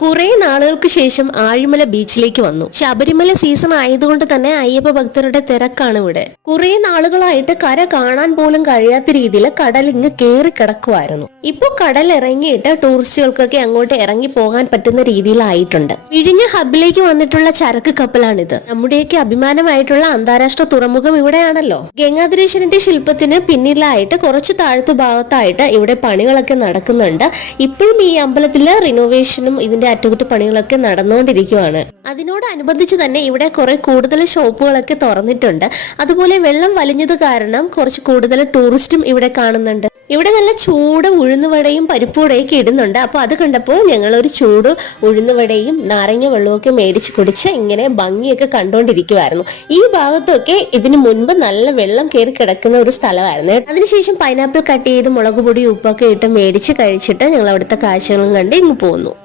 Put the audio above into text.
കുറെ നാളുകൾക്ക് ശേഷം ആഴിമല ബീച്ചിലേക്ക് വന്നു. ശബരിമല സീസൺ ആയതുകൊണ്ട് തന്നെ അയ്യപ്പ ഭക്തരുടെ തിരക്കാണ് ഇവിടെ. കുറെ നാളുകളായിട്ട് കര കാണാൻ പോലും കഴിയാത്ത രീതിയിൽ കടൽ ഇങ്ങ് കേറി കിടക്കുമായിരുന്നു. ഇപ്പൊ കടൽ ഇറങ്ങിയിട്ട് ടൂറിസ്റ്റുകൾക്കൊക്കെ അങ്ങോട്ട് ഇറങ്ങി പോകാൻ പറ്റുന്ന രീതിയിലായിട്ടുണ്ട്. വിഴിഞ്ഞ ഹബിലേക്ക് വന്നിട്ടുള്ള ചരക്ക് കപ്പലാണിത്. നമ്മുടെയൊക്കെ അഭിമാനമായിട്ടുള്ള അന്താരാഷ്ട്ര തുറമുഖം ഇവിടെയാണല്ലോ. ഗംഗാധരേശ്വരന്റെ ശില്പത്തിന് പിന്നിലായിട്ട് കുറച്ച് താഴത്തു ഭാഗത്തായിട്ട് ഇവിടെ പണികളൊക്കെ നടക്കുന്നുണ്ട്. ഇപ്പോഴും ഈ അമ്പലത്തിലെ റിനോവേഷനും ഇതിന്റെ അറ്റകുറ്റപ്പണികളൊക്കെ നടന്നുകൊണ്ടിരിക്കുകയാണ്. അതിനോടനുബന്ധിച്ച് തന്നെ ഇവിടെ കുറെ കൂടുതൽ ഷോപ്പുകളൊക്കെ തുറന്നിട്ടുണ്ട്. അതുപോലെ വെള്ളം വലിഞ്ഞത് കാരണം കുറച്ച് കൂടുതൽ ടൂറിസ്റ്റും ഇവിടെ കാണുന്നുണ്ട്. ഇവിടെ നല്ല ചൂട് ഉഴുന്നുവടയും പരിപ്പുവടയൊക്കെ ഇടുന്നുണ്ട്. അപ്പൊ അത് കണ്ടപ്പോൾ ഞങ്ങൾ ഒരു ചൂട് ഉഴുന്നുവടയും നാരങ്ങ വെള്ളമൊക്കെ മേടിച്ച് കുടിച്ച് ഇങ്ങനെ ഭംഗിയൊക്കെ കണ്ടോണ്ടിരിക്കുവായിരുന്നു. ഈ ഭാഗത്തൊക്കെ ഇതിനു മുൻപ് നല്ല വെള്ളം കയറി കിടക്കുന്ന ഒരു സ്ഥലമായിരുന്നു. അതിനുശേഷം പൈനാപ്പിൾ കട്ട് ചെയ്ത് മുളക് പൊടി ഉപ്പൊക്കെ ഇട്ട് മേടിച്ച് കഴിച്ചിട്ട് ഞങ്ങൾ അവിടുത്തെ കാഴ്ചകളും കണ്ട് ഇങ്ങ് പോന്നു.